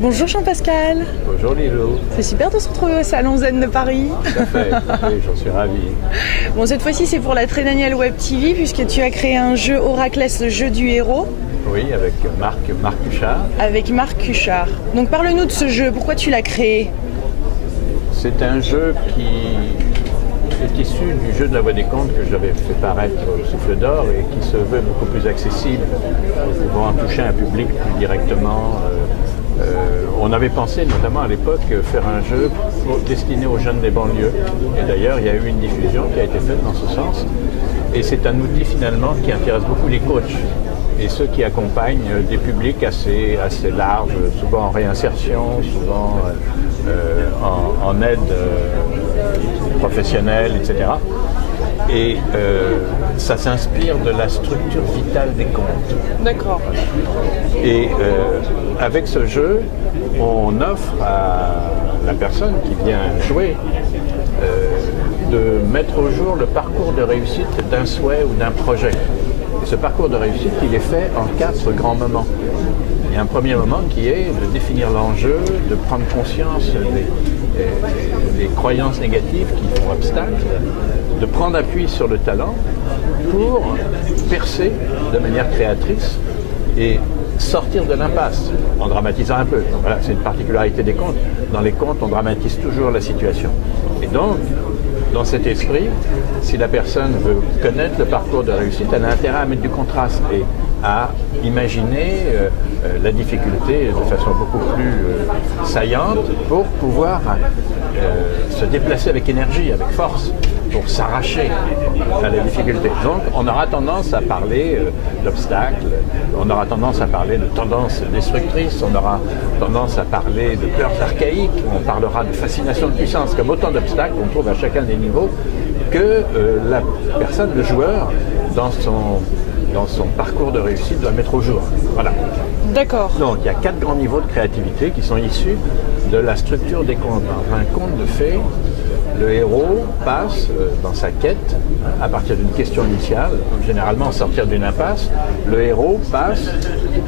Bonjour Jean-Pascal. Bonjour Lilo. C'est super de se retrouver au Salon Zen de Paris. Tout à fait, oui, j'en suis ravi. Bon, cette fois-ci c'est pour la Trédaniel Web TV puisque tu as créé un jeu Oraclès, le jeu du héros. Oui, avec Marc Cuchard. Avec Marc Cuchard. Donc parle-nous de ce jeu, pourquoi tu l'as créé? C'est un jeu qui est issu du jeu de la Voix des Contes que j'avais fait paraître au Souffle d'Or et qui se veut beaucoup plus accessible, pouvant toucher un public plus directement. On avait pensé notamment à l'époque faire un jeu destiné aux jeunes des banlieues. Et d'ailleurs, il y a eu une diffusion qui a été faite dans ce sens. Et c'est un outil finalement qui intéresse beaucoup les coachs et ceux qui accompagnent des publics assez larges, souvent en réinsertion, souvent en aide professionnelle, etc. Et ça s'inspire de la structure vitale des contes. D'accord. Et avec ce jeu, on offre à la personne qui vient jouer de mettre au jour le parcours de réussite d'un souhait ou d'un projet. Et ce parcours de réussite, il est fait en 4 grands moments. Il y a un premier moment qui est de définir l'enjeu, de prendre conscience des croyances négatives qui font obstacle, de prendre appui sur le talent pour percer de manière créatrice et sortir de l'impasse en dramatisant un peu. Voilà, c'est une particularité des contes. Dans les contes, on dramatise toujours la situation. Et donc, dans cet esprit, si la personne veut connaître le parcours de réussite, elle a intérêt à mettre du contraste et à imaginer la difficulté de façon beaucoup plus saillante pour pouvoir se déplacer avec énergie, avec force, pour s'arracher à la difficulté. Donc on aura tendance à parler d'obstacles, on aura tendance à parler de tendances destructrices, on aura tendance à parler de peurs archaïques, on parlera de fascination de puissance, comme autant d'obstacles qu'on trouve à chacun des niveaux que la personne, le joueur, dans son parcours de réussite doit mettre au jour. Voilà. D'accord. Donc il y a 4 grands niveaux de créativité qui sont issus de la structure des contes. Dans un conte de fées, le héros passe dans sa quête, à partir d'une question initiale, généralement sortir d'une impasse, le héros passe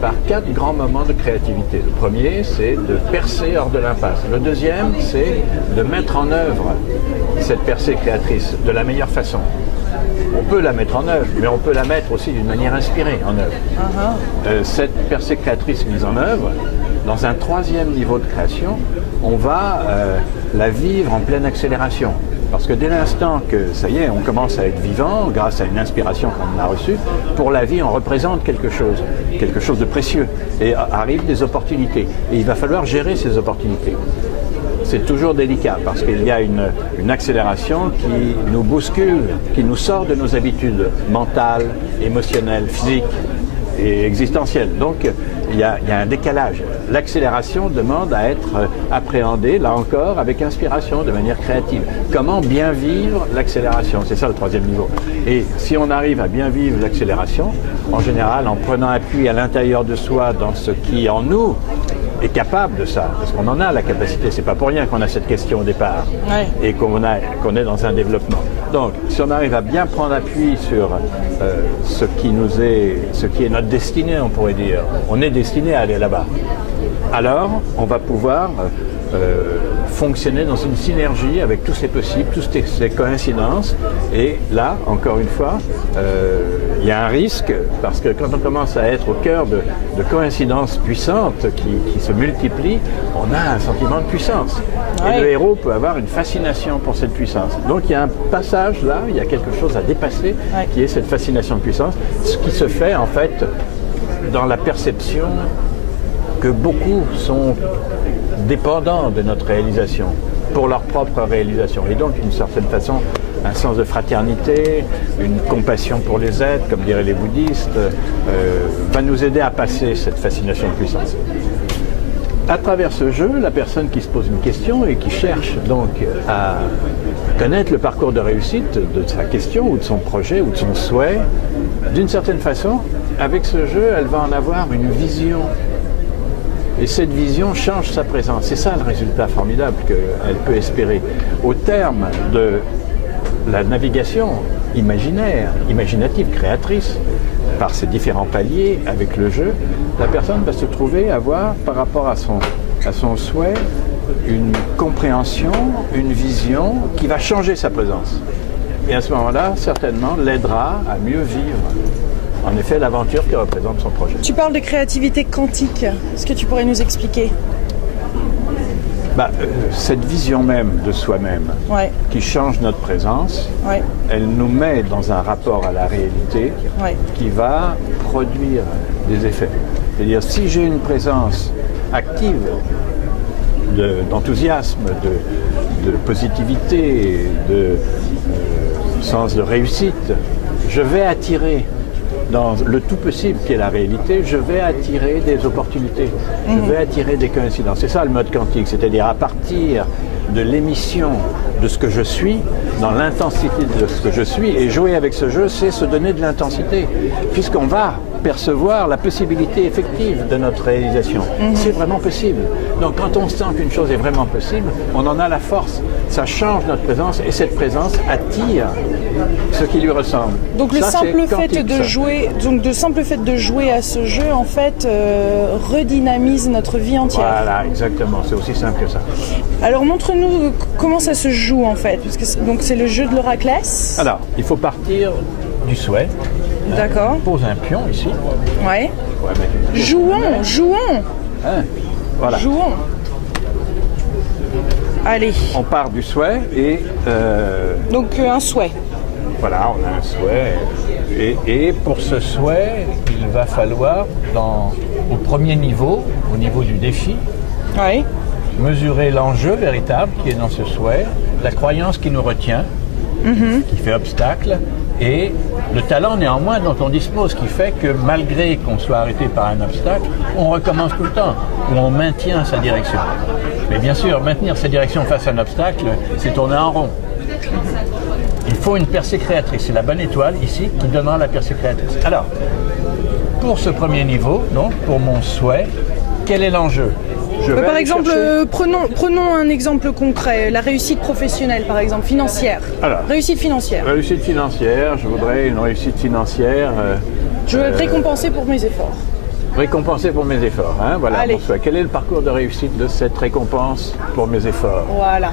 par 4 grands moments de créativité. Le premier, c'est de percer hors de l'impasse. Le deuxième, c'est de mettre en œuvre cette percée créatrice de la meilleure façon. On peut la mettre en œuvre, mais on peut la mettre aussi d'une manière inspirée en œuvre. Cette percée créatrice mise en œuvre, dans un 3e niveau de création, on va la vivre en pleine accélération. Parce que dès l'instant que, ça y est, on commence à être vivant, grâce à une inspiration qu'on a reçue, pour la vie, on représente quelque chose de précieux. Et arrivent des opportunités. Et il va falloir gérer ces opportunités. C'est toujours délicat parce qu'il y a une accélération qui nous bouscule, qui nous sort de nos habitudes mentales, émotionnelles, physiques et existentielles. Donc il y a un décalage. L'accélération demande à être appréhendée, là encore, avec inspiration, de manière créative. Comment bien vivre l'accélération? C'est ça le 3e niveau. Et si on arrive à bien vivre l'accélération, en général, en prenant appui à l'intérieur de soi dans ce qui en nous est capable de ça, parce qu'on en a la capacité, c'est pas pour rien qu'on a cette question au départ, ouais. Et qu'on est dans un développement. Donc, si on arrive à bien prendre appui sur ce qui est notre destinée, on pourrait dire, on est destiné à aller là-bas, alors on va pouvoir fonctionner dans une synergie avec tous ces possibles, toutes ces coïncidences. Et là, encore une fois, il y a un risque, parce que quand on commence à être au cœur de coïncidences puissantes qui se multiplient, on a un sentiment de puissance. Ouais. Et le héros peut avoir une fascination pour cette puissance. Donc il y a un passage là, il y a quelque chose à dépasser, ouais, qui est cette fascination de puissance, ce qui se fait en fait dans la perception que beaucoup sont dépendants de notre réalisation, pour leur propre réalisation. Et donc, d'une certaine façon, un sens de fraternité, une compassion pour les êtres, comme diraient les bouddhistes, va nous aider à passer cette fascination de puissance. À travers ce jeu, la personne qui se pose une question et qui cherche donc à connaître le parcours de réussite de sa question ou de son projet ou de son souhait, d'une certaine façon, avec ce jeu, elle va en avoir une vision. Et cette vision change sa présence. C'est ça le résultat formidable qu'elle peut espérer. Au terme de la navigation imaginaire, imaginative, créatrice, par ces différents paliers avec le jeu, la personne va se trouver à voir par rapport à à son souhait une compréhension, une vision qui va changer sa présence. Et à ce moment-là, certainement, l'aidera à mieux vivre, en effet, l'aventure que représente son projet. Tu parles de créativité quantique. Est-ce que tu pourrais nous expliquer? Cette vision même de soi-même Ouais. qui change notre présence, Ouais. elle nous met dans un rapport à la réalité Ouais. qui va produire des effets. C'est-à-dire, si j'ai une présence active d'enthousiasme, de positivité, de sens de réussite, je vais attirer dans le tout possible qui est la réalité, je vais attirer des opportunités, je vais attirer des coïncidences. C'est ça le mode quantique, c'est-à-dire à partir de l'émission de ce que je suis, dans l'intensité de ce que je suis, et jouer avec ce jeu, c'est se donner de l'intensité, puisqu'on va percevoir la possibilité effective de notre réalisation. C'est vraiment possible. Donc quand on sent qu'une chose est vraiment possible, on en a la force. Ça change notre présence et cette présence attire ce qui lui ressemble. Donc le Ça, simple c'est fait quantique, de ça. jouer, donc le simple fait de jouer à ce jeu, en fait, redynamise notre vie entière. Voilà, exactement. C'est aussi simple que ça. Alors montre-nous comment ça se joue en fait, parce que donc c'est le jeu de l'Oraclès. Alors, il faut partir du souhait. D'accord. On pose un pion ici. Ouais. On va mettre une pièce. Jouons. Hein, voilà. Jouons. Allez. On part du souhait et Donc un souhait. voilà, on a un souhait. Et pour ce souhait, il va falloir, au premier niveau, au niveau du défi, Ouais. mesurer l'enjeu véritable qui est dans ce souhait, la croyance qui nous retient, qui fait obstacle, et le talent néanmoins dont on dispose, qui fait que malgré qu'on soit arrêté par un obstacle, on recommence tout le temps, ou on maintient sa direction. Mais bien sûr, maintenir sa direction face à un obstacle, c'est tourner en rond. Il faut une percée créatrice, c'est la bonne étoile ici qui donnera la percée créatrice. Alors, pour ce premier niveau, donc pour mon souhait, quel est l'enjeu? Je vais Par aller exemple, chercher- prenons un exemple concret, la réussite professionnelle par exemple, financière. Alors. Réussite financière. Réussite financière, je voudrais une réussite financière Je veux être récompensé pour mes efforts. récompensée pour mes efforts. Hein, voilà, Allez. mon souhait. Quel est le parcours de réussite de cette récompense pour mes efforts? Voilà.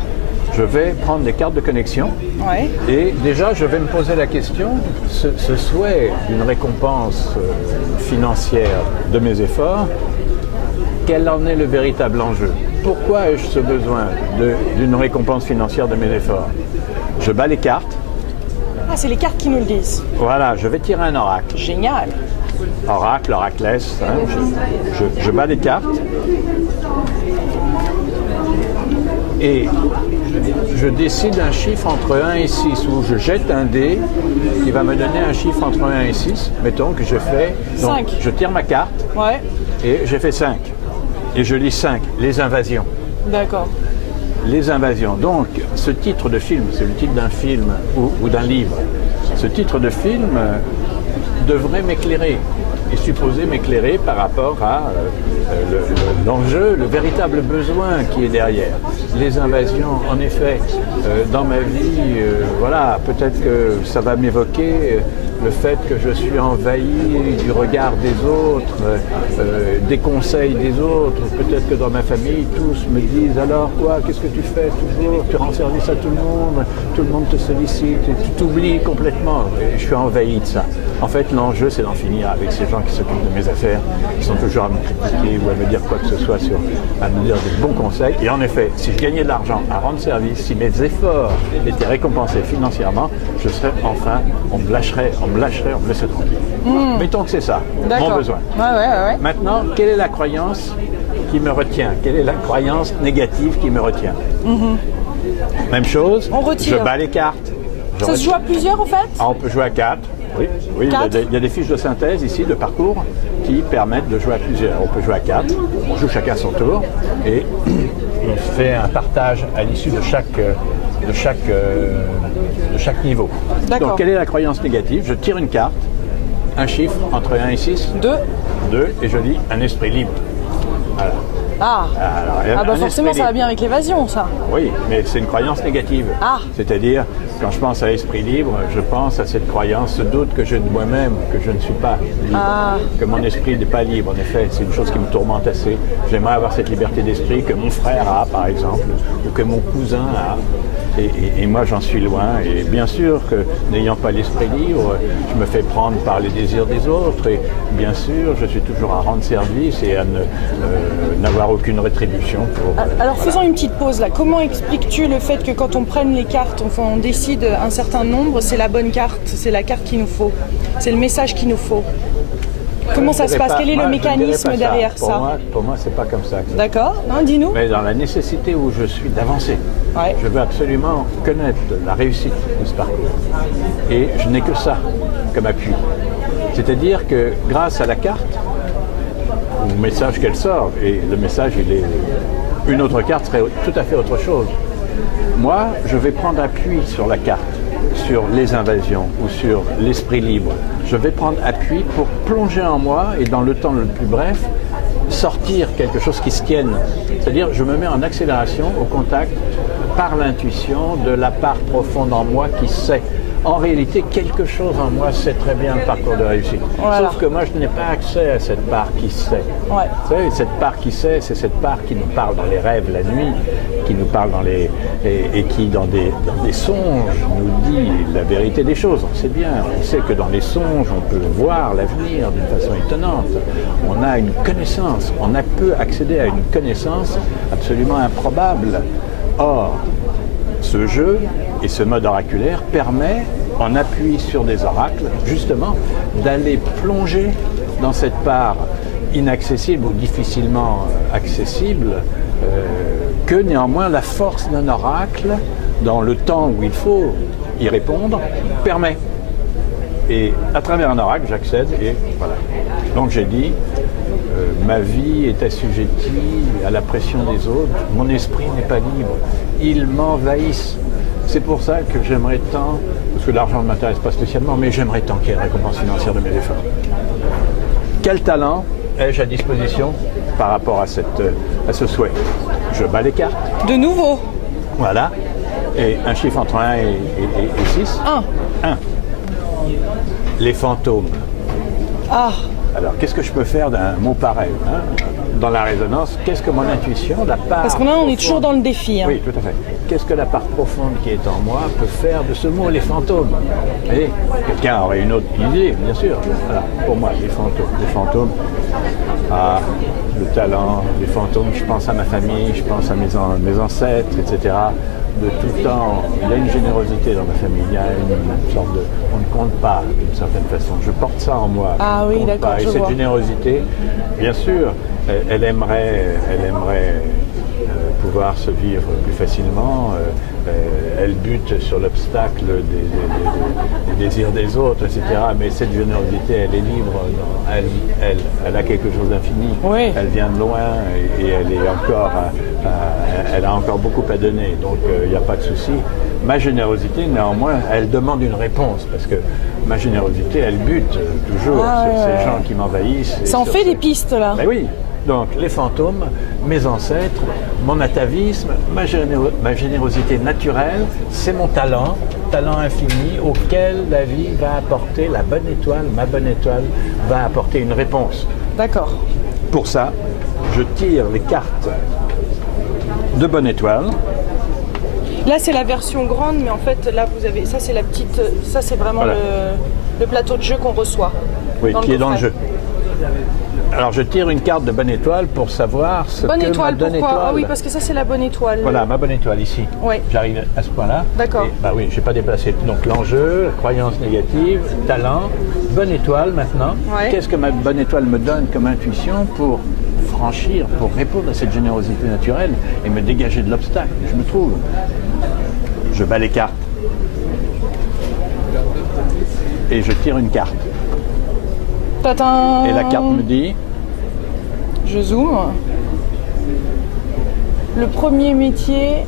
Je vais prendre des cartes de connexion Ouais. et déjà je vais me poser la question, ce souhait d'une récompense financière de mes efforts, quel en est le véritable enjeu? Pourquoi ai-je ce besoin d'une récompense financière de mes efforts? Je bats les cartes. Ah, c'est les cartes qui nous le disent. Voilà, je vais tirer un oracle. Génial. Oracle, oraclès, hein, je bats les cartes. Et je décide un chiffre entre 1 et 6, où je jette un dé qui va me donner un chiffre entre 1 et 6. Mettons que je fais... donc, 5. je tire ma carte Ouais. et j'ai fait 5. Et je lis 5, les invasions. D'accord. Les invasions. Donc, ce titre de film, c'est le titre d'un film ou d'un livre. Ce titre de film devrait m'éclairer, est supposé m'éclairer par rapport à l'enjeu, le véritable besoin qui est derrière. Les invasions, en effet, dans ma vie, voilà, peut-être que ça va m'évoquer le fait que je suis envahi du regard des autres, des conseils des autres. Peut-être que dans ma famille, tous me disent « Alors quoi, qu'est-ce que tu fais toujours? Tu rends service à tout le monde te sollicite, et tu t'oublies complètement. » Et je suis envahi de ça. En fait, l'enjeu, c'est d'en finir avec ces gens qui s'occupent de mes affaires, qui sont toujours à me critiquer ou à me dire quoi que ce soit, à me dire des bons conseils. Et en effet, si je gagnais de l'argent à rendre service, si mes efforts étaient récompensés financièrement, je serais enfin, on me lâcherait, on me laisserait tranquille. Mettons que c'est ça, mon besoin. Ouais. Maintenant, quelle est la croyance qui me retient? Quelle est la croyance négative qui me retient? Même chose, On retire. je bats les cartes. Je Ça se retire. joue à plusieurs en fait? Ah, on peut jouer à 4. Oui, il y a des fiches de synthèse ici, de parcours, qui permettent de jouer à plusieurs. On peut jouer à 4, on joue chacun son tour, et on fait un partage à l'issue de chaque niveau. D'accord. Donc, quelle est la croyance négative? Je tire une carte, un chiffre entre 1 et 6, 2. 2, et je dis un esprit libre. Voilà. Ah. Alors, Ah bah un forcément esprit ça va libre. bien avec l'évasion ça. Oui, mais c'est une croyance négative. Ah. C'est-à-dire, Quand je pense à l'esprit libre, je pense à cette croyance, ce doute que j'ai de moi-même, que je ne suis pas libre, que mon esprit n'est pas libre. En effet, c'est une chose qui me tourmente assez. J'aimerais avoir cette liberté d'esprit que mon frère a, par exemple, ou que mon cousin a. Et moi, j'en suis loin. Et bien sûr que, n'ayant pas l'esprit libre, je me fais prendre par les désirs des autres. Et bien sûr, je suis toujours à rendre service et à n'avoir aucune rétribution pour... Alors, faisons une petite pause là. Comment expliques-tu le fait que quand on prenne les cartes, enfin, on décide un certain nombre, c'est la bonne carte, c'est la carte qu'il nous faut, c'est le message qu'il nous faut? Comment ça se passe? Quel est le mécanisme derrière ça? Pour moi, c'est pas comme ça. D'accord, non, dis-nous. Mais dans la nécessité où je suis d'avancer. Ouais. Je veux absolument connaître la réussite de ce parcours. Et je n'ai que ça comme appui. C'est-à-dire que grâce à la carte, au message qu'elle sort, et le message, une autre carte serait tout à fait autre chose. Moi, je vais prendre appui sur la carte, sur les invasions ou sur l'esprit libre. Je vais prendre appui pour plonger en moi et dans le temps le plus bref, sortir quelque chose qui se tienne. C'est-à-dire, je me mets en accélération au contact par l'intuition de la part profonde en moi qui sait. En réalité, quelque chose en moi sait très bien le parcours de réussite. Voilà. Sauf que moi, je n'ai pas accès à cette part qui sait. Ouais. Vous savez, cette part qui sait, c'est cette part qui nous parle dans les rêves la nuit, qui nous parle et qui, dans des songes, nous dit la vérité des choses. On sait bien, on sait que dans les songes, on peut voir l'avenir d'une façon étonnante. On a une connaissance, on peut accéder à une connaissance absolument improbable. Or, ce jeu et ce mode oraculaire permet, en appui sur des oracles, justement, d'aller plonger dans cette part inaccessible ou difficilement accessible, que néanmoins la force d'un oracle, dans le temps où il faut y répondre, permet. Et à travers un oracle, j'accède et voilà. Donc j'ai dit, ma vie est assujettie à la pression des autres, mon esprit n'est pas libre, ils m'envahissent. C'est pour ça que j'aimerais tant, parce que l'argent ne m'intéresse pas spécialement, mais j'aimerais tant qu'il y ait une récompense financière de mes efforts. Quel talent ai-je à disposition par rapport à ce souhait? Je bats les cartes. De nouveau? Voilà. Et un chiffre entre 1 et 6. 1. Les fantômes. Ah. Alors, qu'est-ce que je peux faire d'un mot pareil dans la résonance, qu'est-ce que mon intuition, la part... Parce qu'on est toujours dans le défi. Hein. Oui, tout à fait. Qu'est-ce que la part profonde qui est en moi peut faire de ce mot, les fantômes? Et quelqu'un aurait une autre idée, bien sûr. Voilà, pour moi, les fantômes, le talent, les fantômes, je pense à ma famille, je pense à mes ancêtres, etc. De tout temps, il y a une générosité dans ma famille, il y a une sorte de... On ne compte pas, d'une certaine façon. Je porte ça en moi. Ah oui, d'accord, Et cette générosité, bien sûr, elle aimerait pouvoir se vivre plus facilement. Elle bute sur l'obstacle des désirs des autres, etc. Mais cette générosité, elle est libre. Elle a quelque chose d'infini. Oui. Elle vient de loin et elle a encore beaucoup à donner. Donc, il n'y a pas de souci. Ma générosité, néanmoins, elle demande une réponse parce que ma générosité, elle bute toujours sur ces gens qui m'envahissent. Ça en fait des pistes, là. Ben oui. Donc, les fantômes, mes ancêtres, mon atavisme, ma générosité naturelle, c'est mon talent infini auquel la vie va apporter, la bonne étoile, ma bonne étoile, va apporter une réponse. D'accord. Pour ça, je tire les cartes de bonne étoile. Là, c'est la version grande, mais en fait, là, vous avez... Ça, c'est la petite... Ça, c'est vraiment voilà. le plateau de jeu qu'on reçoit. Oui, qui est dans le jeu. Alors, je tire une carte de bonne étoile pour savoir ce bonne que étoile, ma bonne pourquoi étoile... Ah oui, parce que ça, c'est la bonne étoile. Voilà, ma bonne étoile, ici. Oui. J'arrive à ce point-là. D'accord. Bah oui, je n'ai pas déplacé. Donc, l'enjeu, croyance négative, talent, bonne étoile, maintenant. Ouais. Qu'est-ce que ma bonne étoile me donne comme intuition pour franchir, pour répondre à cette générosité naturelle et me dégager de l'obstacle? Je me trouve. Je bats les cartes. Et je tire une carte. Tadam. Et la carte me dit... Je zoome. Le premier métier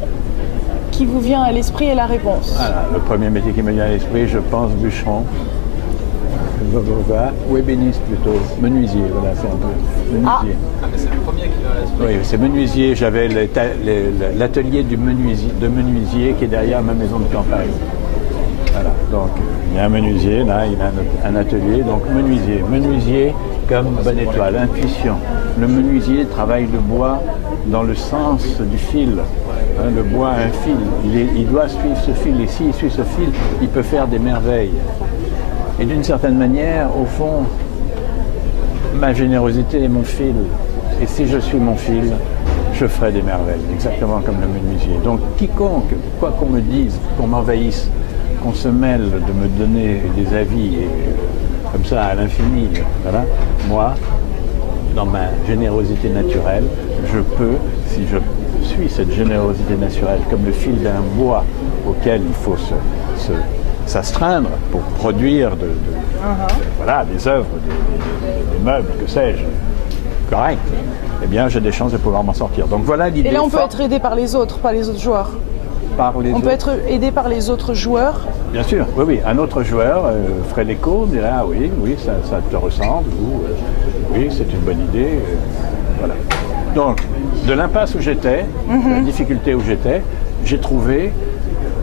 qui vous vient à l'esprit est la réponse. Voilà, le premier métier qui me vient à l'esprit, je pense bûcheron. Ou ébéniste plutôt. Menuisier, voilà, c'est un peu menuisier. Ah, mais c'est le premier qui vient à l'esprit. Oui, c'est menuisier. J'avais l'atelier de menuisier qui est derrière ma maison de campagne. Voilà, donc il y a un menuisier, là, il a un atelier, donc menuisier comme bonne étoile, intuition. Le menuisier travaille le bois dans le sens du fil. Hein, le bois a un fil, il doit suivre ce fil, et s'il suit ce fil, il peut faire des merveilles. Et d'une certaine manière, au fond, ma générosité est mon fil. Et si je suis mon fil, je ferai des merveilles, exactement comme le menuisier. Donc quiconque, quoi qu'on me dise, qu'on m'envahisse, qu'on se mêle de me donner des avis, et, comme ça à l'infini, voilà, moi, dans ma générosité naturelle, je peux, si je suis cette générosité naturelle, comme le fil d'un bois auquel il faut s'astreindre pour produire voilà, des œuvres, des meubles, que sais-je, correct, eh bien j'ai des chances de pouvoir m'en sortir. Donc voilà l'idée. Et là on peut être aidé par les autres, pas les autres joueurs. On peut être aidé par les autres joueurs. Bien sûr, oui, oui. Un autre joueur ferait l'écho, dirait ah oui, oui, ça te ressemble, ou oui, c'est une bonne idée. Voilà. Donc, de l'impasse où j'étais, la difficulté où j'étais, j'ai trouvé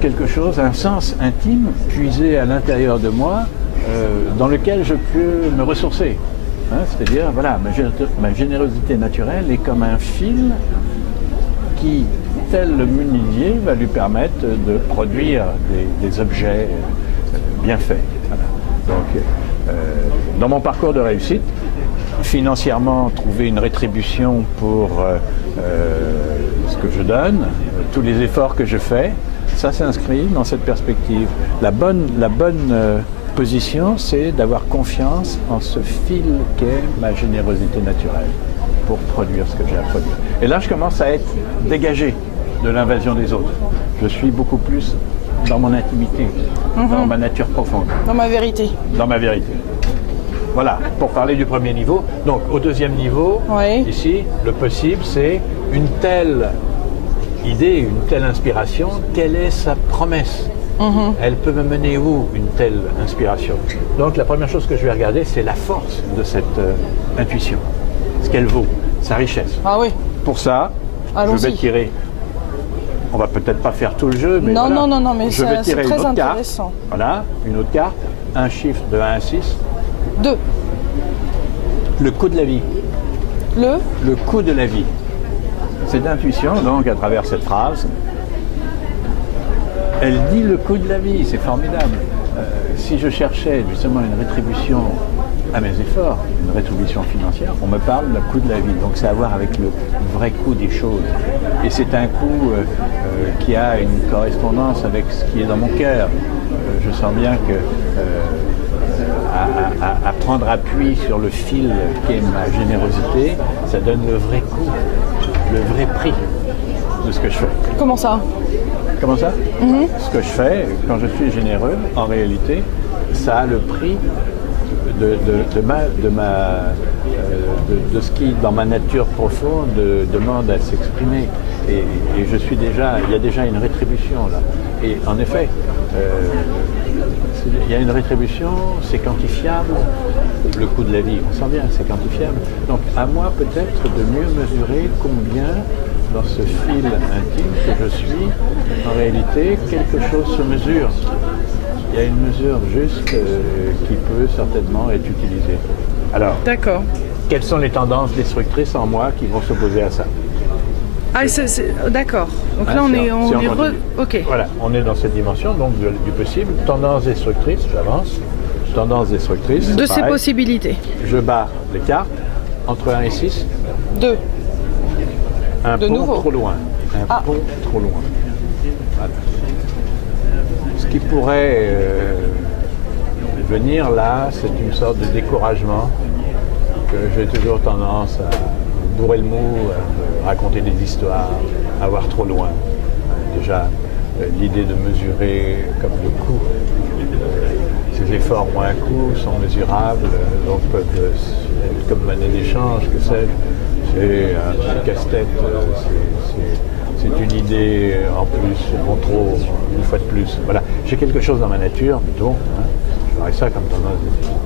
quelque chose, un sens intime puisé à l'intérieur de moi, dans lequel je peux me ressourcer. Hein, c'est-à-dire, voilà, ma générosité naturelle est comme un fil qui, tel le menuisier, va lui permettre de produire des objets bien faits. Voilà. Donc, dans mon parcours de réussite, financièrement, trouver une rétribution pour ce que je donne, tous les efforts que je fais, ça s'inscrit dans cette perspective. La bonne position, c'est d'avoir confiance en ce fil qu'est ma générosité naturelle pour produire ce que j'ai à produire. Et là, je commence à être dégagé de l'invasion des autres. Je suis beaucoup plus dans mon intimité, dans ma nature profonde. Dans ma vérité. Dans ma vérité. Voilà, pour parler du premier niveau. Donc, au deuxième niveau, ici, le possible, c'est une telle idée, une telle inspiration, quelle est sa promesse? Elle peut me mener où, une telle inspiration? Donc, la première chose que je vais regarder, c'est la force de cette intuition. Ce qu'elle vaut, sa richesse. Ah oui. Pour ça, je vais tirer. On va peut-être pas faire tout le jeu, mais non, voilà. non, mais je vais tirer c'est très une autre intéressant. Carte. Voilà, une autre carte, un chiffre de 1 à 6. 2. Le coût de la vie. Le coût de la vie. C'est d'intuition, donc, à travers cette phrase. Elle dit le coût de la vie, c'est formidable. Si je cherchais justement une rétribution à mes efforts, une rétribution financière, on me parle du coût de la vie. Donc c'est à voir avec le vrai coût des choses. Et c'est un coût qui a une correspondance avec ce qui est dans mon cœur. Je sens bien que à prendre appui sur le fil qu'est ma générosité, ça donne le vrai coût, le vrai prix de ce que je fais. Comment ça? Comment ça? Ce que je fais, quand je suis généreux, en réalité, ça a le prix de ce qui, dans ma nature profonde, demande à s'exprimer. Et je suis déjà, il y a déjà une rétribution là. Et en effet, il y a une rétribution, c'est quantifiable. Le coût de la vie, on sent bien, c'est quantifiable. Donc à moi peut-être de mieux mesurer combien, dans ce fil intime que je suis, en réalité, quelque chose se mesure. Il y a une mesure juste qui peut certainement être utilisée. Alors, d'accord. Quelles sont les tendances destructrices en moi qui vont s'opposer à ça? Ah, d'accord. Donc là, on est ok. Voilà, on est dans cette dimension donc du possible. Tendance destructrice, j'avance. Tendance destructrice. De ces possibilités. Je bats les cartes entre 1 et 6. 2. Un de pont nouveau. trop loin. Un pont trop loin. Voilà. Ce qui pourrait venir là, c'est une sorte de découragement que j'ai toujours tendance à bourrer le mou, à raconter des histoires, à voir trop loin. Déjà, l'idée de mesurer comme le coût. Ces efforts ont un coût, sont mesurables, donc peuvent être comme monnaie d'échange, que sais-je. C'est un casse-tête, c'est une idée en plus, en trop, une fois de plus. Voilà, j'ai quelque chose dans ma nature, mettons, je ferais ça comme tendance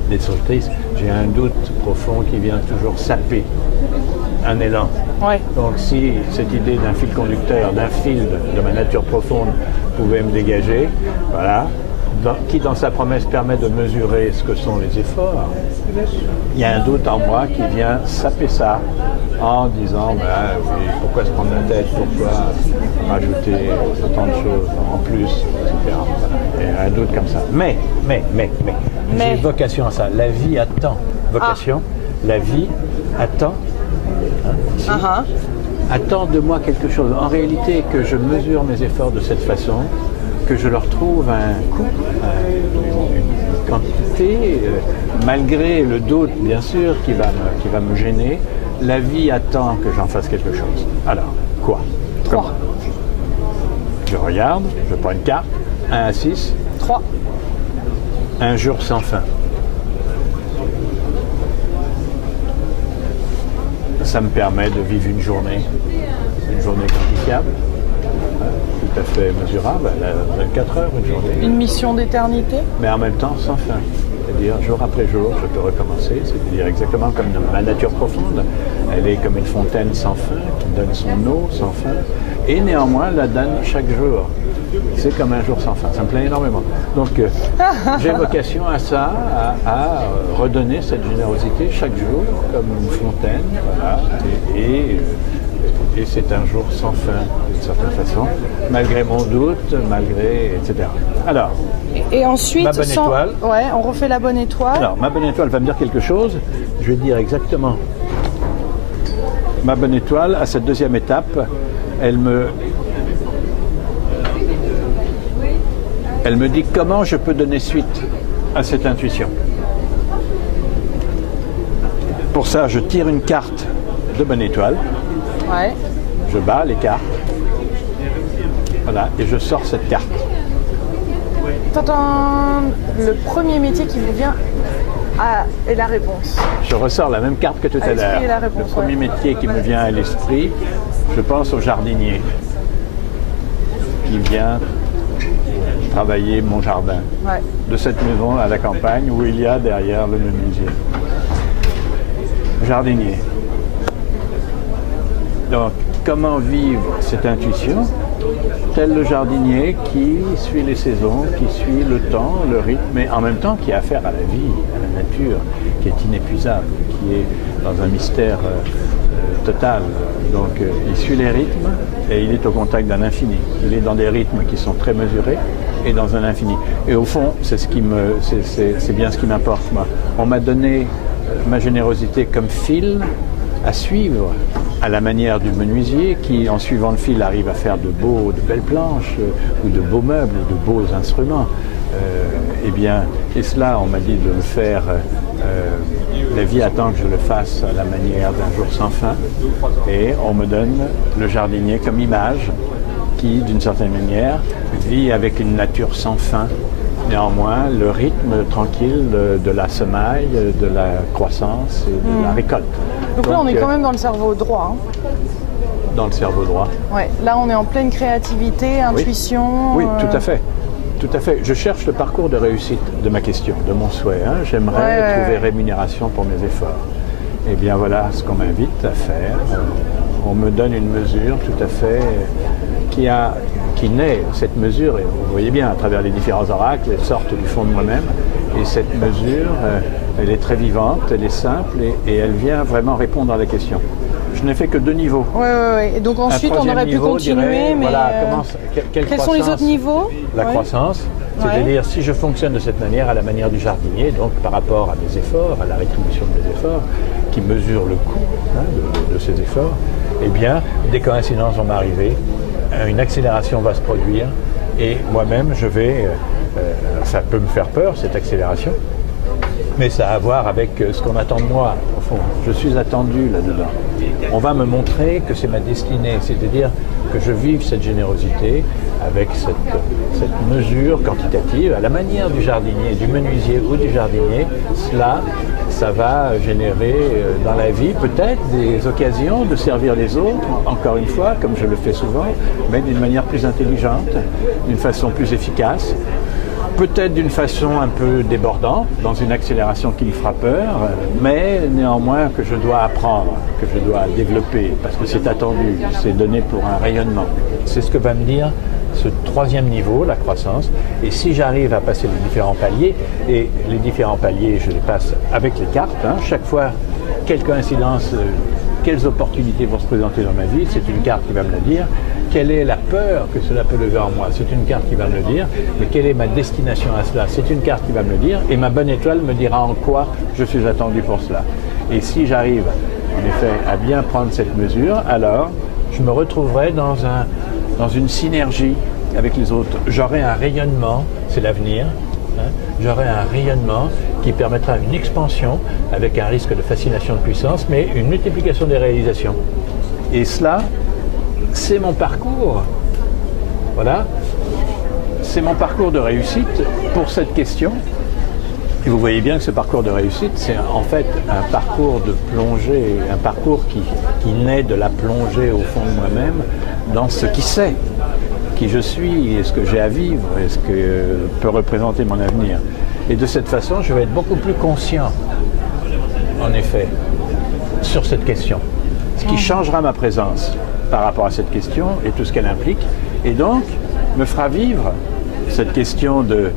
destructrice, j'ai un doute profond qui vient toujours saper un élan. Ouais. Donc si cette idée d'un fil conducteur, d'un fil de ma nature profonde pouvait me dégager, voilà, qui dans sa promesse permet de mesurer ce que sont les efforts, il y a un doute en moi qui vient saper ça en disant ben, oui, pourquoi se prendre la tête, pourquoi rajouter autant de choses en plus, etc. Voilà. Et un doute comme ça. Mais. J'ai vocation à ça. La vie attend. Vocation, la vie attend. Ici, attend de moi quelque chose. En réalité, que je mesure mes efforts de cette façon, que je leur trouve un coût, une quantité, malgré le doute, bien sûr, qui va me gêner. La vie attend que j'en fasse quelque chose. Alors, quoi? 3. Je regarde, je prends une carte, 1 à 6. 3. Un jour sans fin. Ça me permet de vivre une journée quantifiable, tout à fait mesurable, elle a 24 heures, une journée. Une mission d'éternité? Mais en même temps sans fin. C'est-à-dire, jour après jour, je peux recommencer. C'est-à-dire exactement comme ma nature profonde. Elle est comme une fontaine sans fin, qui donne son eau sans fin, et néanmoins la donne chaque jour. C'est comme un jour sans fin. Ça me plaît énormément. Donc, j'ai vocation à ça, à redonner cette générosité chaque jour, comme une fontaine, voilà. Et c'est un jour sans fin, d'une certaine façon, malgré mon doute, malgré, etc. Alors, et ensuite, ma bonne étoile. Ouais, on refait la bonne étoile. Alors, ma bonne étoile va me dire quelque chose. Je vais dire exactement. Ma bonne étoile, à cette deuxième étape, elle me dit comment je peux donner suite à cette intuition. Pour ça, je tire une carte de bonne étoile. Ouais. Je bats les cartes. Voilà, et je sors cette carte. Le premier métier qui vous vient est la réponse. Je ressors la même carte que tout à l'heure. Le premier métier qui me vient à l'esprit, je pense au jardinier qui vient travailler mon jardin de cette maison à la campagne où il y a derrière le menuisier. Jardinier. Donc, comment vivre cette intuition? Tel le jardinier qui suit les saisons, qui suit le temps, le rythme, mais en même temps qui a affaire à la vie, à la nature, qui est inépuisable, qui est dans un mystère total. Donc il suit les rythmes et il est au contact d'un infini. Il est dans des rythmes qui sont très mesurés et dans un infini. Et au fond, c'est bien ce qui m'importe, moi. On m'a donné ma générosité comme fil à suivre, à la manière du menuisier qui, en suivant le fil, arrive à faire de belles planches ou de beaux meubles ou de beaux instruments. Et cela, on m'a dit de le faire. La vie attend que je le fasse à la manière d'un jour sans fin. Et on me donne le jardinier comme image qui, d'une certaine manière, vit avec une nature sans fin. Néanmoins, le rythme tranquille de la semaille, de la croissance et de la récolte. Donc là, on est quand même dans le cerveau droit. Hein. Dans le cerveau droit. Ouais. Là, on est en pleine créativité, intuition. Oui, tout à fait. Tout à fait. Je cherche le parcours de réussite de ma question, de mon souhait. Hein. J'aimerais trouver rémunération pour mes efforts. Eh bien, voilà ce qu'on m'invite à faire. On me donne une mesure tout à fait qui naît, cette mesure, et vous voyez bien à travers les différents oracles, elles sortent du fond de moi-même, et cette mesure, elle est très vivante, elle est simple, et elle vient vraiment répondre à la question. Je n'ai fait que 2 niveaux. Oui. Et donc ensuite, on aurait pu continuer, mais... Voilà, quels sont les autres niveaux? La croissance, c'est-à-dire si je fonctionne de cette manière, à la manière du jardinier, donc par rapport à mes efforts, à la rétribution de mes efforts, qui mesure le coût de ces efforts, eh bien, des coïncidences vont m'arriver, une accélération va se produire, et moi-même, je vais... ça peut me faire peur, cette accélération, mais ça a à voir avec ce qu'on attend de moi, au fond. Je suis attendu là-dedans. On va me montrer que c'est ma destinée, c'est-à-dire que je vive cette générosité avec cette mesure quantitative, à la manière du jardinier, du menuisier ou du jardinier. Ça va générer dans la vie peut-être des occasions de servir les autres, encore une fois, comme je le fais souvent, mais d'une manière plus intelligente, d'une façon plus efficace. Peut-être d'une façon un peu débordante, dans une accélération qui me fera peur, mais néanmoins que je dois apprendre, que je dois développer, parce que c'est attendu, c'est donné pour un rayonnement. C'est ce que va me dire ce troisième niveau, la croissance, et si j'arrive à passer les différents paliers, et les différents paliers, je les passe avec les cartes, hein, chaque fois, quelle coïncidence, quelles opportunités vont se présenter dans ma vie, c'est une carte qui va me le dire. Quelle est la peur que cela peut lever en moi? C'est une carte qui va me le dire. Mais quelle est ma destination à cela? C'est une carte qui va me le dire. Et ma bonne étoile me dira en quoi je suis attendu pour cela. Et si j'arrive, en effet, à bien prendre cette mesure, alors je me retrouverai dans une synergie avec les autres. J'aurai un rayonnement, c'est l'avenir. Hein, j'aurai un rayonnement qui permettra une expansion avec un risque de fascination de puissance, mais une multiplication des réalisations. Et cela, c'est mon parcours. Voilà. C'est mon parcours de réussite pour cette question. Et vous voyez bien que ce parcours de réussite, c'est en fait un parcours de plongée, un parcours qui naît de la plongée au fond de moi-même dans ce qui c'est, qui je suis, et ce que j'ai à vivre, et ce que peut représenter mon avenir. Et de cette façon, je vais être beaucoup plus conscient, en effet, sur cette question. Ce qui changera ma présence par rapport à cette question et tout ce qu'elle implique, et donc me fera vivre cette question de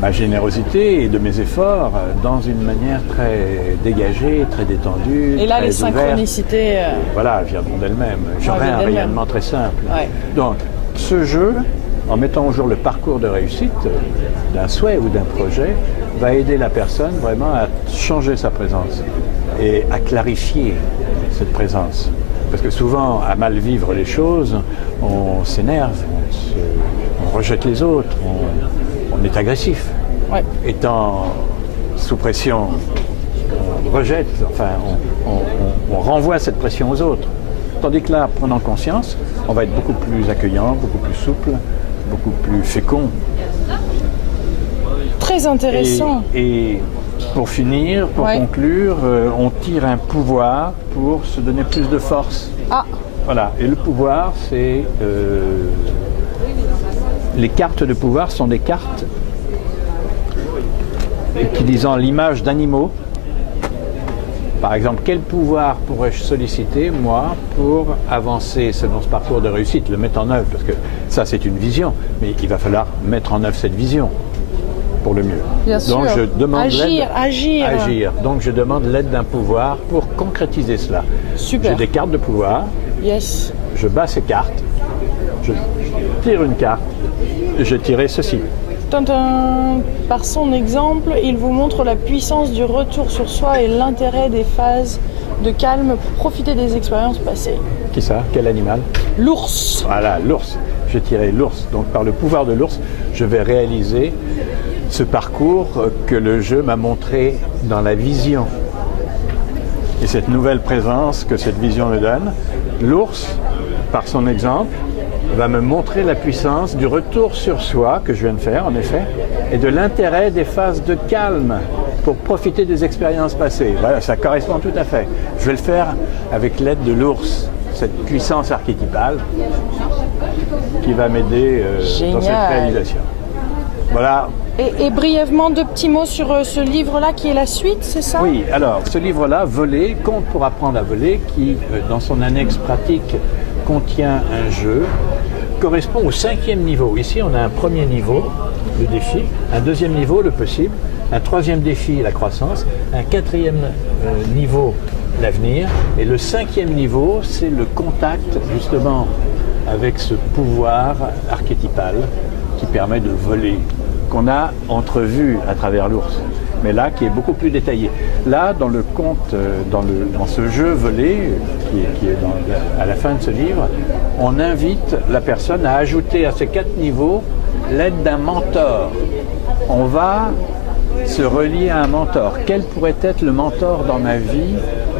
ma générosité et de mes efforts dans une manière très dégagée, très détendue. Et là, très les synchronicités... Voilà, viendront d'elles-mêmes. J'aurai un rayonnement très simple. Ouais. Donc, ce jeu, en mettant au jour le parcours de réussite d'un souhait ou d'un projet, va aider la personne vraiment à changer sa présence et à clarifier cette présence. Parce que souvent, à mal vivre les choses, on s'énerve, on rejette les autres, on est agressif. Ouais. Étant sous pression, on rejette, enfin, on renvoie cette pression aux autres. Tandis que là, prenant conscience, on va être beaucoup plus accueillant, beaucoup plus souple, beaucoup plus fécond. Très intéressant. Et pour finir, pour conclure, on tire un pouvoir pour se donner plus de force. Ah. Voilà. Et le pouvoir, c'est... les cartes de pouvoir sont des cartes utilisant l'image d'animaux. Par exemple, quel pouvoir pourrais-je solliciter, moi, pour avancer selon ce parcours de réussite, le mettre en œuvre? Parce que ça, c'est une vision, mais il va falloir mettre en œuvre cette vision pour le mieux. Bien Donc, sûr. je demande Agir. Donc, je demande l'aide d'un pouvoir pour concrétiser cela. Super. J'ai des cartes de pouvoir. Yes. Je bats ces cartes. Je tire une carte. Et je tirerai ceci. Par son exemple, il vous montre la puissance du retour sur soi et l'intérêt des phases de calme pour profiter des expériences passées. Qui ça? Quel animal? L'ours. Voilà, l'ours. Je tirerai l'ours. Donc par le pouvoir de l'ours, je vais réaliser ce parcours que le jeu m'a montré dans la vision. Et cette nouvelle présence que cette vision me donne, l'ours, par son exemple, va me montrer la puissance du retour sur soi que je viens de faire, en effet, et de l'intérêt des phases de calme pour profiter des expériences passées. Voilà, ça correspond tout à fait. Je vais le faire avec l'aide de l'ours, cette puissance archétypale qui va m'aider dans cette réalisation. Voilà. Et brièvement, 2 petits mots sur ce livre-là qui est la suite, c'est ça? Oui, alors, ce livre-là, Voler, Conte pour apprendre à voler, qui, dans son annexe pratique, contient un jeu, correspond au 5e niveau. Ici, on a un premier niveau, le défi, un 2e niveau, le possible, un 3e défi, la croissance, un 4e niveau, l'avenir, et le 5e niveau, c'est le contact, justement, avec ce pouvoir archétypal qui permet de voler, qu'on a entrevu à travers l'ours, mais là qui est beaucoup plus détaillé. Là, dans le conte, dans ce jeu Voler, qui est à la fin de ce livre, on invite la personne à ajouter à ces 4 niveaux l'aide d'un mentor. On va se relier à un mentor. Quel pourrait être le mentor dans ma vie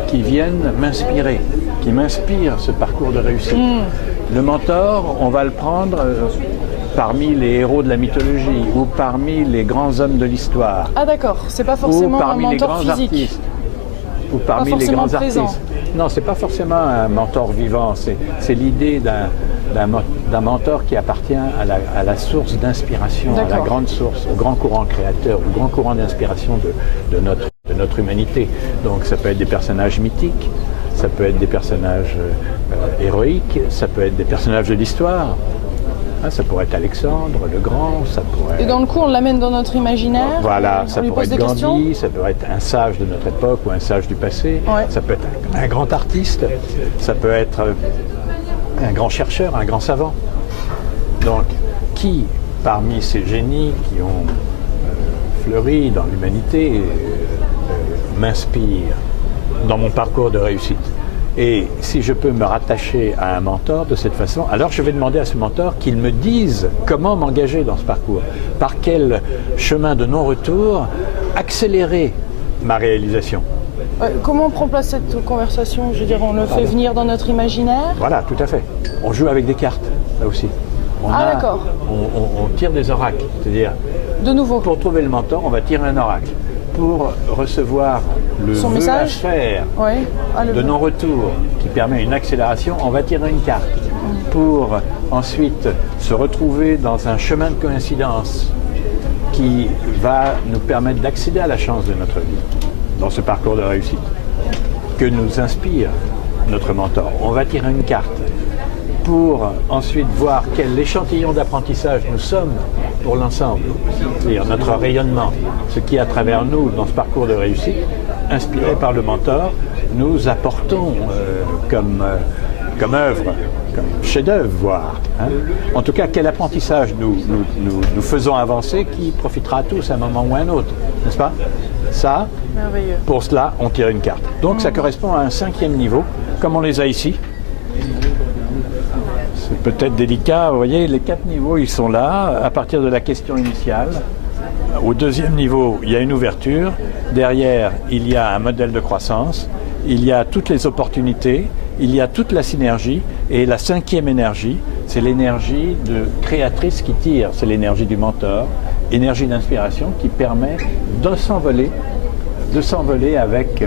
qui vienne m'inspirer, qui m'inspire ce parcours de réussite? Le mentor, on va le prendre parmi les héros de la mythologie ou parmi les grands hommes de l'histoire. Ah d'accord, c'est pas forcément un mentor physique. Artistes, ou parmi les grands artistes. Non, c'est pas forcément un mentor vivant, c'est l'idée d'un mentor qui appartient à la source d'inspiration, à la grande source, au grand courant créateur, au grand courant d'inspiration de notre humanité. Donc ça peut être des personnages mythiques, ça peut être des personnages héroïques, ça peut être des personnages de l'histoire. Hein, ça pourrait être Alexandre le Grand, ça pourrait... Et dans le coup, on l'amène dans notre imaginaire. Voilà, on ça lui pourrait pose être des questions. Gandhi, ça pourrait être un sage de notre époque ou un sage du passé, Ouais. ça peut être un grand artiste, ça peut être un grand chercheur, un grand savant. Donc, qui parmi ces génies qui ont fleuri dans l'humanité m'inspire dans mon parcours de réussite? Et si je peux me rattacher à un mentor de cette façon, alors je vais demander à ce mentor qu'il me dise comment m'engager dans ce parcours, par quel chemin de non-retour accélérer ma réalisation. Comment on prend place cette conversation? Je veux dire, on le fait venir dans notre imaginaire. Voilà, tout à fait. On joue avec des cartes, là aussi. D'accord. On tire des oracles, c'est-à-dire, De nouveau. pour trouver le mentor, on va tirer un oracle. Pour recevoir le Son vœu message. à faire Ouais. Ah, de non-retour qui permet une accélération, on va tirer une carte. Pour ensuite se retrouver dans un chemin de coïncidence qui va nous permettre d'accéder à la chance de notre vie, dans ce parcours de réussite, que nous inspire notre mentor. On va tirer une carte pour ensuite voir quel échantillon d'apprentissage nous sommes pour l'ensemble, c'est-à-dire notre rayonnement, ce qui à travers nous, dans ce parcours de réussite, inspiré par le mentor, nous apportons comme œuvre, comme chef-d'œuvre, voire. Hein. En tout cas, quel apprentissage nous faisons avancer qui profitera à tous à un moment ou à un autre, n'est-ce pas? Ça, merveilleux. pour cela, on tire une carte. Donc ça correspond à un 5e niveau, comme on les a ici. C'est peut-être délicat, vous voyez, les 4 niveaux, ils sont là, à partir de la question initiale. Au 2e niveau, il y a une ouverture. Derrière, il y a un modèle de croissance. Il y a toutes les opportunités. Il y a toute la synergie. Et la 5e énergie, c'est l'énergie de créatrice qui tire. C'est l'énergie du mentor, énergie d'inspiration qui permet de s'envoler avec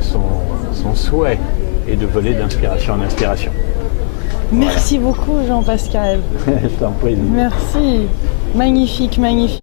son souhait et de voler d'inspiration en inspiration. Merci beaucoup, Jean-Pascal. Je t'en prie. Merci. Magnifique, magnifique.